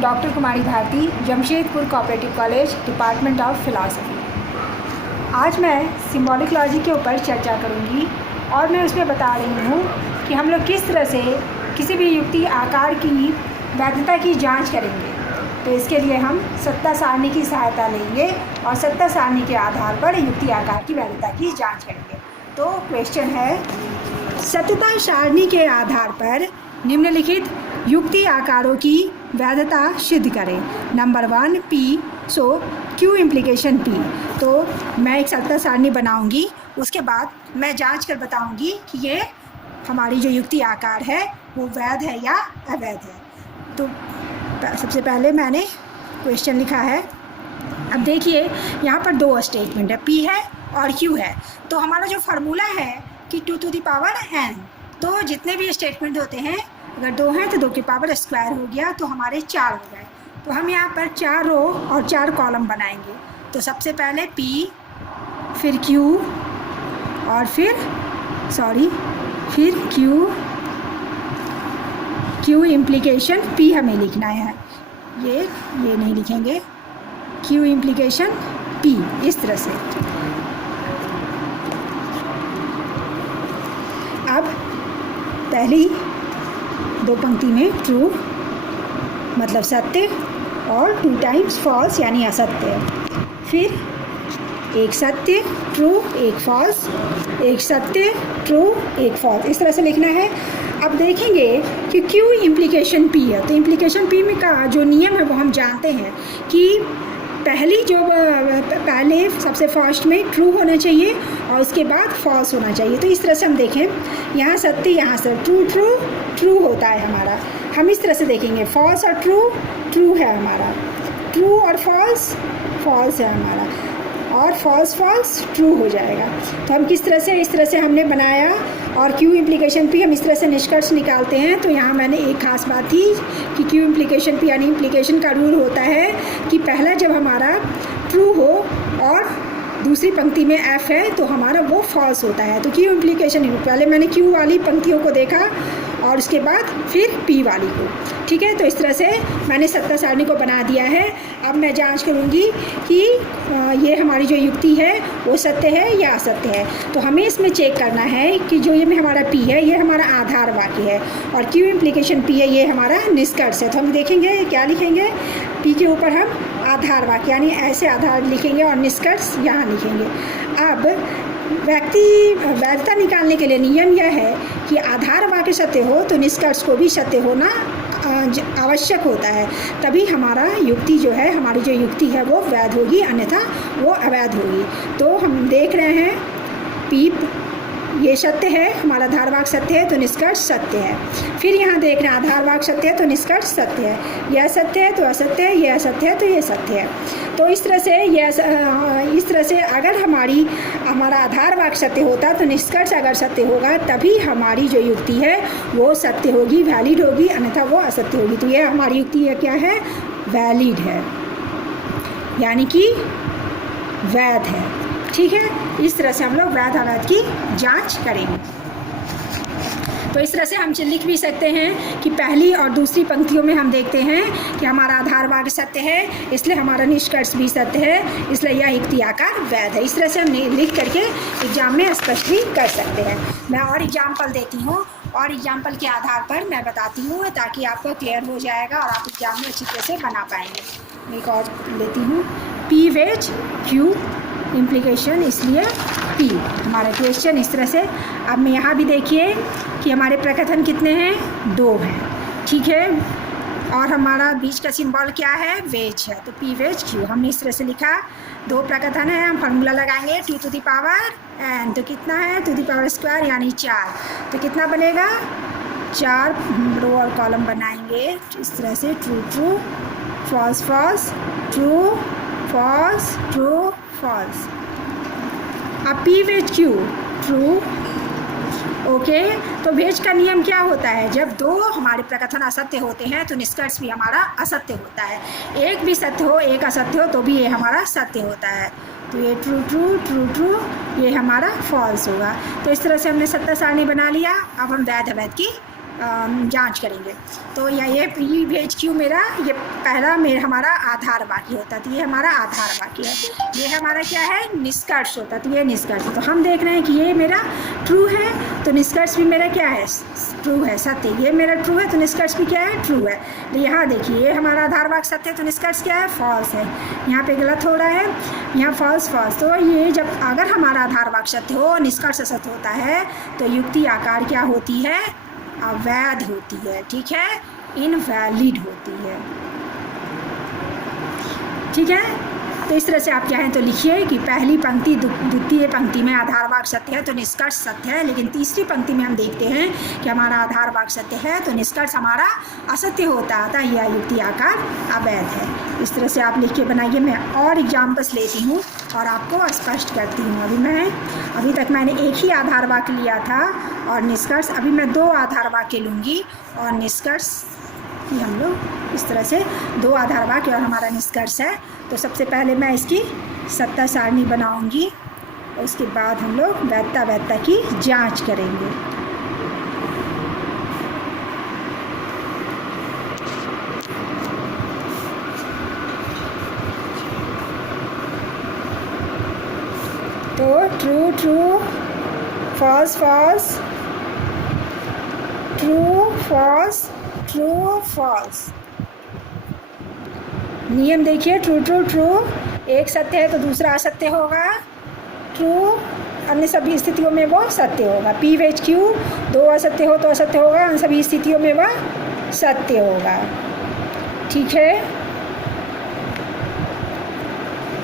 Doctor Kumari Bharti, Jamshedpur cooperative college, department of philosophy. आज मैं symbolic logic के ऊपर चर्चा करूंगी और मैं उसमें बता रही हूँ कि हम लोग किस तरह से किसी भी युक्ति आकार की वैधता की जांच करेंगे। तो इसके लिए हम सत्ता सारणी की सहायता लेंगे और सत्ता सारणी के आधार पर युक्ति आकार की वैधता की जांच करेंगे। तो क्वेश्चन है, सत्ता सारणी के आधार पर निम्नलिखित युक्ति आकारों की वैधता सिद्ध करें। नंबर 1 P, सो Q इम्प्लीकेशन P। तो मैं एक सत्ता सारणी बनाऊंगी, उसके बाद मैं जांच कर बताऊंगी कि ये हमारी जो युक्ति आकार है वो वैध है या अवैध है। तो सबसे पहले मैंने क्वेश्चन लिखा है। अब देखिए यहाँ पर दो स्टेटमेंट है, P है और Q है। तो हमारा जो फार्मूला है कि 2 to the power n, तो जितने भी स्टेटमेंट होते हैं अगर 2 हैं तो 2 की पावर स्क्वायर हो गया, तो हमारे 4 हो गए। तो हम यहाँ पर 4 रो और 4 कॉलम बनाएंगे। तो सबसे पहले P, फिर Q और फिर Q इम्प्लीकेशन P हमें लिखना है। ये नहीं लिखेंगे, Q इम्प्लीकेशन P, इस तरह से। अब पहली 2 पंक्ति में ट्रू मतलब सत्य और 2 टाइम्स फॉल्स यानी असत्य। फिर एक सत्य ट्रू, एक फॉल्स, एक सत्य ट्रू, एक फॉल्स, इस तरह से लिखना है। अब देखेंगे कि Q इम्प्लीकेशन P है। तो इम्प्लीकेशन P में का जो नियम है वो हम जानते हैं कि पहले सबसे फर्स्ट में ट्रू होना चाहिए और उसके बाद फॉल्स होना चाहिए। तो इस तरह से हम देखें, यहाँ सत्य, यहाँ से ट्रू होता है हमारा। हम इस तरह से देखेंगे, फॉल्स और ट्रू है हमारा, ट्रू और फॉल्स है हमारा, और फॉल्स ट्रू हो जाएगा। तो हम किस तरह से, इस तरह से हमने बनाया। और Q इम्प्लीकेशन P हम इस तरह से निष्कर्ष निकालते हैं। तो यहाँ मैंने एक खास बात थी कि Q इम्प्लीकेशन P यानी इम्प्लीकेशन का रूल होता है कि पहला जब हमारा ट्रू हो और दूसरी पंक्ति में F है तो हमारा वो फॉल्स होता है। तो Q इम्प्लीकेशन, पहले मैंने Q वाली पंक्तियों को देखा और उसके बाद फिर P वाली को। ठीक है, तो इस तरह से मैंने सत्ता सारणी को बना दिया है। अब मैं जांच करूंगी कि ये हमारी जो युक्ति है वो सत्य है या असत्य है। तो हमें इसमें चेक करना है कि जो ये में हमारा P है ये हमारा आधार वाक्य है और Q इम्प्लीकेशन P है ये हमारा निष्कर्ष है। तो हम देखेंगे क्या लिखेंगे, P के ऊपर हम आधार वाक्य यानी ऐसे आधार लिखेंगे और निष्कर्ष यहाँ लिखेंगे। अब वैधता निकालने के लिए नियम यह है कि आधार वाक्य सत्य हो तो निष्कर्ष को भी सत्य होना आवश्यक होता है, तभी हमारा युक्ति जो है, हमारी जो युक्ति है वो वैध होगी, अन्यथा वो अवैध होगी। तो हम देख रहे हैं P ये सत्य है, हमारा आधार वाक्य सत्य है तो निष्कर्ष सत्य है। फिर यहाँ देख रहे हैं आधार वाक्य सत्य है तो निष्कर्ष सत्य है, यह सत्य है तो असत्य है, यह असत्य है तो ये सत्य है। तो इस तरह से अगर हमारा आधार वाक्य सत्य होता तो निष्कर्ष अगर सत्य होगा तभी हमारी जो युक्ति है वो सत्य होगी, वैलिड होगी, अन्यथा वो असत्य होगी। तो यह हमारी युक्ति है क्या है, वैलिड है यानी कि वैध है। ठीक है, इस तरह से हम लोग वैध अवैध की जांच करेंगे। तो इस तरह से हम लिख भी सकते हैं कि पहली और दूसरी पंक्तियों में हम देखते हैं कि हमारा आधार वाक्य सत्य है, इसलिए हमारा निष्कर्ष भी सत्य है, इसलिए यह युक्ति आकार वैध है। इस तरह से हम लिख करके एग्जाम में स्पष्ट भी कर सकते हैं। मैं और एग्जाम्पल देती हूँ और एग्जाम्पल के आधार पर मैं बताती हूँ ताकि आपको क्लियर हो जाएगा और आप एग्जाम में अच्छी तरह से बना पाएंगे। मैं एक और लेती हूँ, P वेज Q इम्प्लीकेशन इसलिए P हमारा क्वेश्चन इस तरह से। अब मैं यहाँ भी देखिए कि हमारे प्रकथन कितने हैं, 2 हैं। ठीक है, और हमारा बीच का सिंबल क्या है, वेज है। तो P वेज Q हमने इस तरह से लिखा। 2 प्रकथन है, हम फार्मूला लगाएंगे 2 to the power n। तो कितना है, 2 to the power स्क्वायर यानी 4। तो कितना बनेगा, 4 रो और कॉलम बनाएंगे इस तरह से, ट्रू फॉल्स, ट्रू फॉल्स। अब P wedge Q true. Okay, तो वेज का नियम क्या होता है, जब 2 हमारे प्रकथन असत्य होते हैं तो निष्कर्ष भी हमारा असत्य होता है। एक भी सत्य हो एक असत्य हो तो भी ये हमारा सत्य होता है। तो ये ट्रू, ये हमारा फॉल्स होगा। तो इस तरह से हमने सत्ता सारणी बना लिया। अब हम वैध अवैध की जांच करेंगे। तो ये पी वेज क्यू मेरा ये पहला हमारा आधार वाक्य होता है, तो ये हमारा आधार वाक्य है। ये हमारा क्या है, निष्कर्ष होता है, तो ये निष्कर्ष। तो हम देख रहे हैं कि ये मेरा ट्रू है, तो निष्कर्ष भी मेरा क्या है, ट्रू है, सत्य। ये मेरा ट्रू है तो निष्कर्ष भी क्या है, ट्रू है। तो यहाँ देखिए ये हमारा आधार वाक्य सत्य है तो निष्कर्ष क्या है, फॉल्स है। यहाँ पे गलत हो रहा है, यहाँ फॉल्स फॉल्स। तो ये जब अगर हमारा आधार वाक्य सत्य हो, निष्कर्ष सत्य होता है, तो युक्ति आकार क्या होती है, अवैध होती है, ठीक है, इनवैलिड होती है, ठीक है। तो इस तरह से आप चाहें तो लिखिए कि पहली पंक्ति द्वितीय पंक्ति में आधार वाक्य सत्य है तो निष्कर्ष सत्य है, लेकिन तीसरी पंक्ति में हम देखते हैं कि हमारा आधार वाक्य सत्य है तो निष्कर्ष हमारा असत्य होता है, यह युक्ति आकार अवैध है। इस तरह से आप लिख के बनाइए। मैं और एग्जाम्पल्स लेती हूँ और आपको स्पष्ट करती हूँ। अभी तक मैंने एक ही आधार वाक्य लिया था और निष्कर्ष, अभी मैं 2 आधार वाक्य लूँगी और निष्कर्ष कि हम लोग इस तरह से 2 आधार वाक्य और हमारा निष्कर्ष है। तो सबसे पहले मैं इसकी सत्ता सारणी बनाऊंगी और उसके बाद हम लोग वैधता की जांच करेंगे। तो true true, false false, true false, true false. नियम देखिए, ट्रू ट्रू ट्रू, एक सत्य है तो दूसरा असत्य होगा। ट्रू अन्य सभी स्थितियों में वो सत्य होगा। पी वेज क्यू, 2 असत्य हो तो असत्य होगा, अन्य सभी स्थितियों में वह सत्य होगा, ठीक है।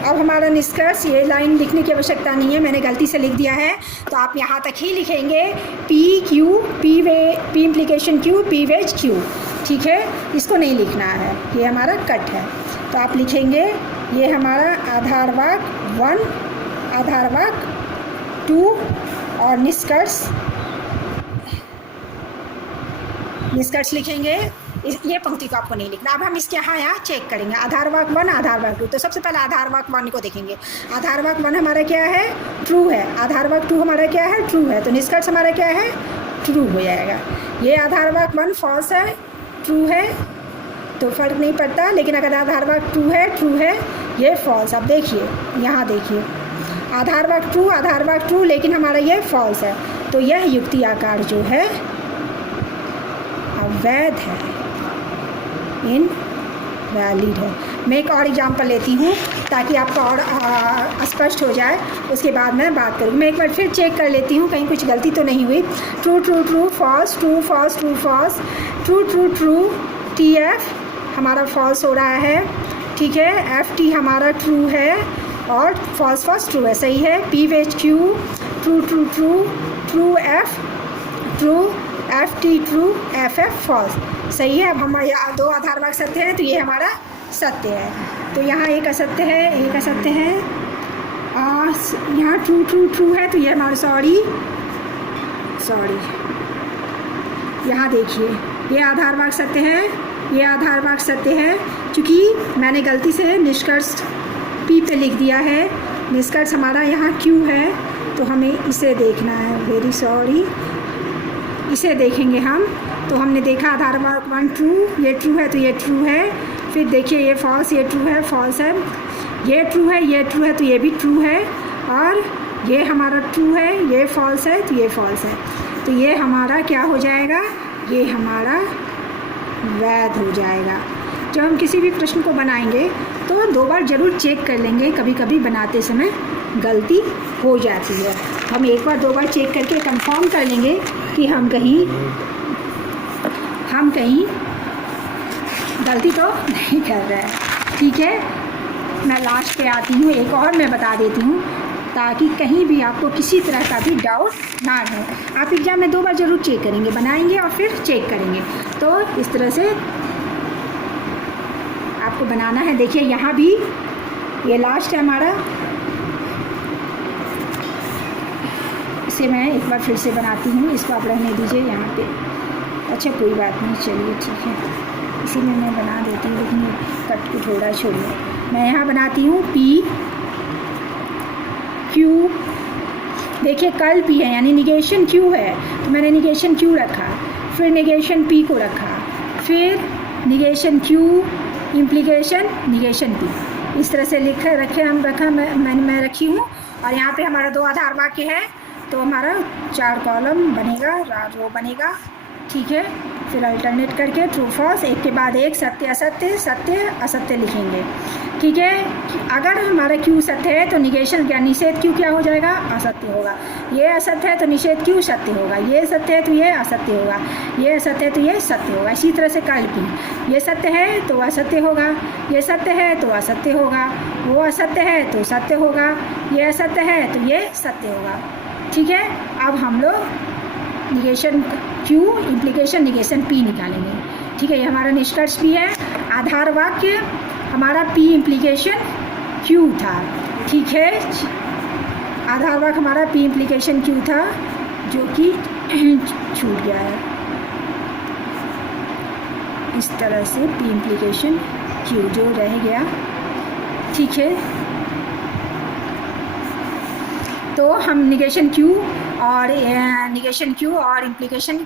अब हमारा निष्कर्ष, ये लाइन लिखने की आवश्यकता नहीं है, मैंने गलती से लिख दिया है, तो आप यहाँ तक ही लिखेंगे P Q, P implication Q, P wedge Q, ठीक है। इसको नहीं लिखना है, ये हमारा कट है। तो आप लिखेंगे ये हमारा आधार वाक्य 1, आधार वाक्य 2 और निष्कर्ष लिखेंगे। ये पंक्ति को आपको नहीं लिखना। अब हम इसके यहाँ चेक करेंगे, आधार वाक्य 1, आधार वाक्य 2। तो सबसे पहले आधार वाक्य 1 को देखेंगे। आधार वाक्य 1 हमारा क्या है, ट्रू है। आधार वाक्य 2 हमारा क्या है, ट्रू है। तो निष्कर्ष हमारा क्या है, ट्रू हो जाएगा। ये आधार वाक्य 1 फॉल्स है, ट्रू है, तो फ़र्क नहीं पड़ता। लेकिन अगर आधार वाक्य ट्रू है, ये फॉल्स। अब देखिए, यहाँ देखिए, आधार वाक्य ट्रू, लेकिन हमारा ये फॉल्स है, तो यह युक्ति आकार जो है अवैध है, इनवैलिड है। मैं एक और एग्जांपल लेती हूँ ताकि आपको और स्पष्ट हो जाए, उसके बाद मैं बात करूँगी। मैं एक बार फिर चेक कर लेती हूँ कहीं कुछ गलती तो नहीं हुई। True true true, false, true false, true false, true true true, T F हमारा फॉल्स हो रहा है, ठीक है। एफ टी हमारा ट्रू है और फॉल्स फॉल्स ट्रू है, सही है। P wedge Q, true true true, true F true, F T true, F F false, सही है। अब हमारे 2 आधार वाक्य सत्य है तो ये हमारा सत्य है। तो यहाँ एक असत्य है, एक असत्य है। यहाँ ट्रू ट्रू ट्रू है तो ये हमारा सॉरी, यहाँ देखिए ये आधार वाक्य सत्य है, ये आधार वाक्य सत्य है। चूँकि मैंने गलती से निष्कर्ष पी पे लिख दिया है, निष्कर्ष हमारा यहाँ क्यू है, तो हमें इसे देखना है। वेरी सॉरी, इसे देखेंगे हम। तो हमने देखा आधार वाक्य 1 ट्रू, ये ट्रू है तो ये ट्रू है। फिर देखिए ये फॉल्स, ये ट्रू है, फॉल्स है। ये ट्रू है, ये ट्रू है तो ये भी ट्रू है। और ये हमारा ट्रू है, ये फॉल्स है तो ये फॉल्स है। तो ये हमारा क्या हो जाएगा, ये हमारा वैध हो जाएगा। जब हम किसी भी प्रश्न को बनाएंगे तो 2 बार ज़रूर चेक कर लेंगे, कभी कभी बनाते समय गलती हो जाती है। हम एक बार 2 बार चेक करके कंफर्म कर लेंगे कि हम कहीं गलती तो नहीं कर रहे हैं, ठीक है। मैं लास्ट पे आती हूँ, एक और मैं बता देती हूँ ताकि कहीं भी आपको किसी तरह का भी डाउट ना हो। आप एग्ज़ाम में 2 बार ज़रूर चेक करेंगे, बनाएंगे और फिर चेक करेंगे। तो इस तरह से आपको बनाना है। देखिए यहाँ भी ये लास्ट है हमारा, इसे मैं एक बार फिर से बनाती हूँ, इसको आप रहने दीजिए यहाँ पे। अच्छा कोई बात नहीं, चलिए ठीक है, इसी में मैं बना देती हूँ, लेकिन कट को थोड़ा छोड़िए। मैं यहाँ बनाती हूँ पी क्यू। देखिए कल पी है यानी निगेशन क्यू है, तो मैंने निगेशन क्यू रखा। फिर निगेशन पी को रखा, फिर negation Q, implication negation P, इस तरह से मैं रखी हूँ। और यहाँ पे हमारा 2 आधार वाक्य है तो हमारा 4 कॉलम बनेगा, रो बनेगा, ठीक है। फिर अल्टरनेट करके ट्रू फॉल्स, एक के बाद एक, सत्य असत्य, सत्य असत्य लिखेंगे, ठीक है। अगर हमारा क्यू सत्य है तो निगेशन क्या, निषेध क्यू क्या हो जाएगा, असत्य होगा। ये असत्य है तो निषेध क्यू सत्य होगा, ये सत्य है तो ये असत्य होगा, ये असत्य है तो ये सत्य होगा। इसी तरह से कल की, ये सत्य है तो असत्य होगा, ये सत्य है तो असत्य होगा, वो असत्य है तो सत्य होगा, ये असत्य है तो ये सत्य होगा, ठीक है। अब हम लोग negation Q, implication negation P निकालेंगे, ठीक है। ये हमारा निष्कर्ष भी है। आधार वाक्य हमारा पी इम्प्लीकेशन क्यू था, ठीक है। आधार वाक्य हमारा पी इम्प्लीकेशन क्यू था जो कि छूट गया है, इस तरह से पी इम्प्लीकेशन क्यू जो रह गया, ठीक है। तो हम निगेशन क्यू और इम्प्लीकेशन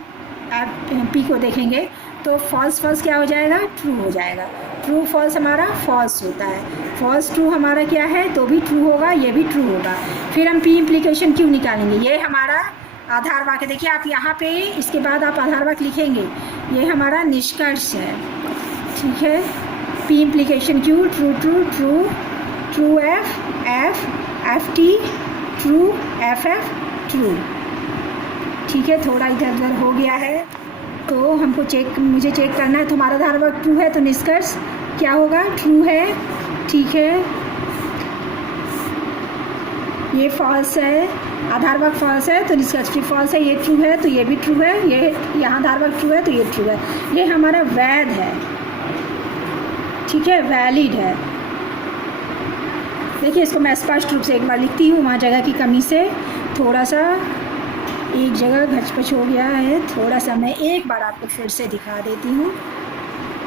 पी को देखेंगे तो फॉल्स फॉल्स क्या हो जाएगा, ट्रू हो जाएगा। ट्रू फॉल्स हमारा फॉल्स होता है, फॉल्स ट्रू हमारा क्या है, तो भी ट्रू होगा, ये भी ट्रू होगा। फिर हम पी इम्प्लीकेशन क्यू निकालेंगे, ये हमारा आधार वाक्य, देखिए आप यहाँ पे इसके बाद आप आधार वाक्य लिखेंगे, ये हमारा निष्कर्ष है, ठीक है। P implication Q, true true true, true F F F T, true F F true, ठीक है। थोड़ा इधर उधर हो गया है तो हमको मुझे चेक करना है, तो हमारा आधार वाक्य ट्रू है तो निष्कर्ष क्या होगा, ट्रू है, ठीक है। ये फॉल्स है, आधार वाक्य फॉल्स है तो निष्कर्ष भी फॉल्स है, ये ट्रू है तो ये भी ट्रू है, ये यहाँ आधार वाक्य ट्रू है तो ये ट्रू है, ये हमारा वैध है, ठीक है, वैलिड है। देखिए इसको मैं स्पष्ट रूप से एक बार लिखती हूँ, वहाँ जगह की कमी से थोड़ा सा एक जगह घचपच हो गया है, थोड़ा सा मैं एक बार आपको फिर से दिखा देती हूँ।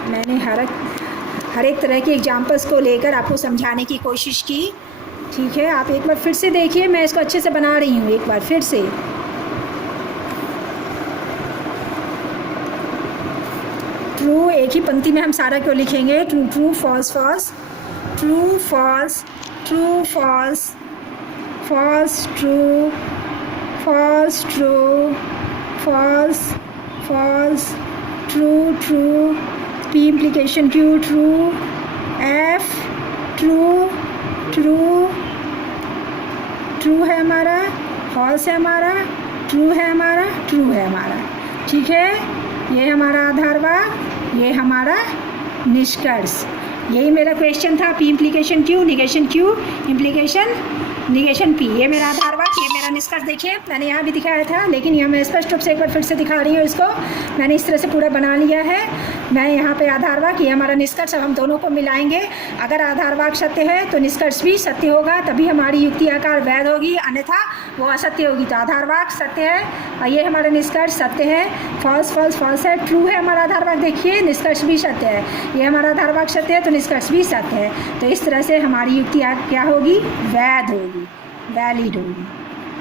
मैंने हर एक तरह के एग्जाम्पल्स को लेकर आपको समझाने की कोशिश की, ठीक है। आप एक बार फिर से देखिए, मैं इसको अच्छे से बना रही हूँ एक बार फिर से। ट्रू एक ही पंक्ति में हम सारा क्यों लिखेंगे, true true, false false, true false, true false, false true, false true, false false, true true, P implication Q, true F true, true true है हमारा, फॉल्स है हमारा, ट्रू है हमारा, ट्रू है हमारा, ठीक है। ये हमारा आधार वाक्य, ये हमारा निष्कर्ष, यही मेरा क्वेश्चन था। P implication Q, negation Q, implication negation P, ये मेरा आधार वाक्य, ये मेरा निष्कर्ष। देखिए मैंने यहाँ भी दिखाया था, लेकिन यहाँ मैं स्पष्ट रूप से एक बार फिर से दिखा रही हूँ इसको, मैंने इस तरह से पूरा बना लिया है। मैं यहाँ पे आधार वाक्य, ये हमारा निष्कर्ष, अब हम दोनों को मिलाएंगे। अगर आधार वाक्य सत्य है तो निष्कर्ष भी सत्य होगा, तभी हमारी युक्ति आकार वैध होगी, अन्यथा वो असत्य होगी। तो आधार वाक्य सत्य है और ये हमारा निष्कर्ष सत्य है। फॉल्स फॉल्स फॉल्स है, ट्रू है हमारा आधार वाक्य, देखिए निष्कर्ष भी सत्य है। ये हमारा आधार वाक्य सत्य है तो निष्कर्ष भी सत्य है। तो इस तरह से हमारी युक्ति क्या होगी, वैध होगी, वैलिड होगी,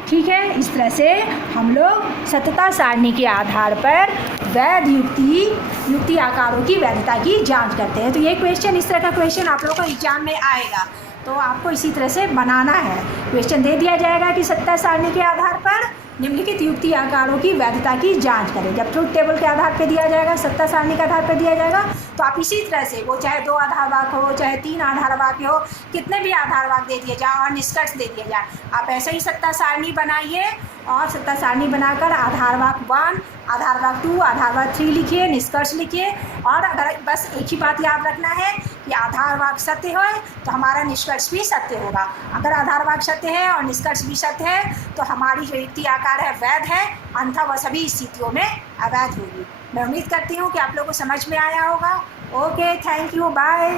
ठीक है। इस तरह से हम लोग सत्यता सारणी के आधार पर वैध युक्ति आकारों की वैधता की जांच करते हैं। तो ये क्वेश्चन, इस तरह का क्वेश्चन आप लोगों को एग्जाम में आएगा, तो आपको इसी तरह से बनाना है। क्वेश्चन दे दिया जाएगा कि सत्यता सारणी के आधार पर निम्नलिखित युक्ति आकारों की वैधता की जांच करें। जब ट्रुथ टेबल के आधार पर दिया जाएगा, सत्यता सारणी के आधार पर दिया जाएगा, तो आप इसी तरह से, वो चाहे 2 आधार वाक्य हो, चाहे 3 आधार वाक्य हो, कितने भी आधार वाक्य दे दिए जाए और निष्कर्ष दे दिया जाए, आप ऐसे ही सत्यता सारणी बनाइए और सत्यता सारणी बनाकर आधार वाक्य 1, आधार वाक्य 2, आधार वाक्य 3 लिखिए, निष्कर्ष लिखिए। और अगर बस एक ही बात याद रखना है कि आधार वाक्य सत्य हो तो हमारा निष्कर्ष भी सत्य होगा। अगर आधार वाक्य सत्य है और निष्कर्ष भी सत्य है तो हमारी जो युक्ति आकार है वैध है, अन्यथा वह सभी स्थितियों में अवैध होगी। मैं उम्मीद करती हूँ कि आप लोगों को समझ में आया होगा। Okay, thank you, bye.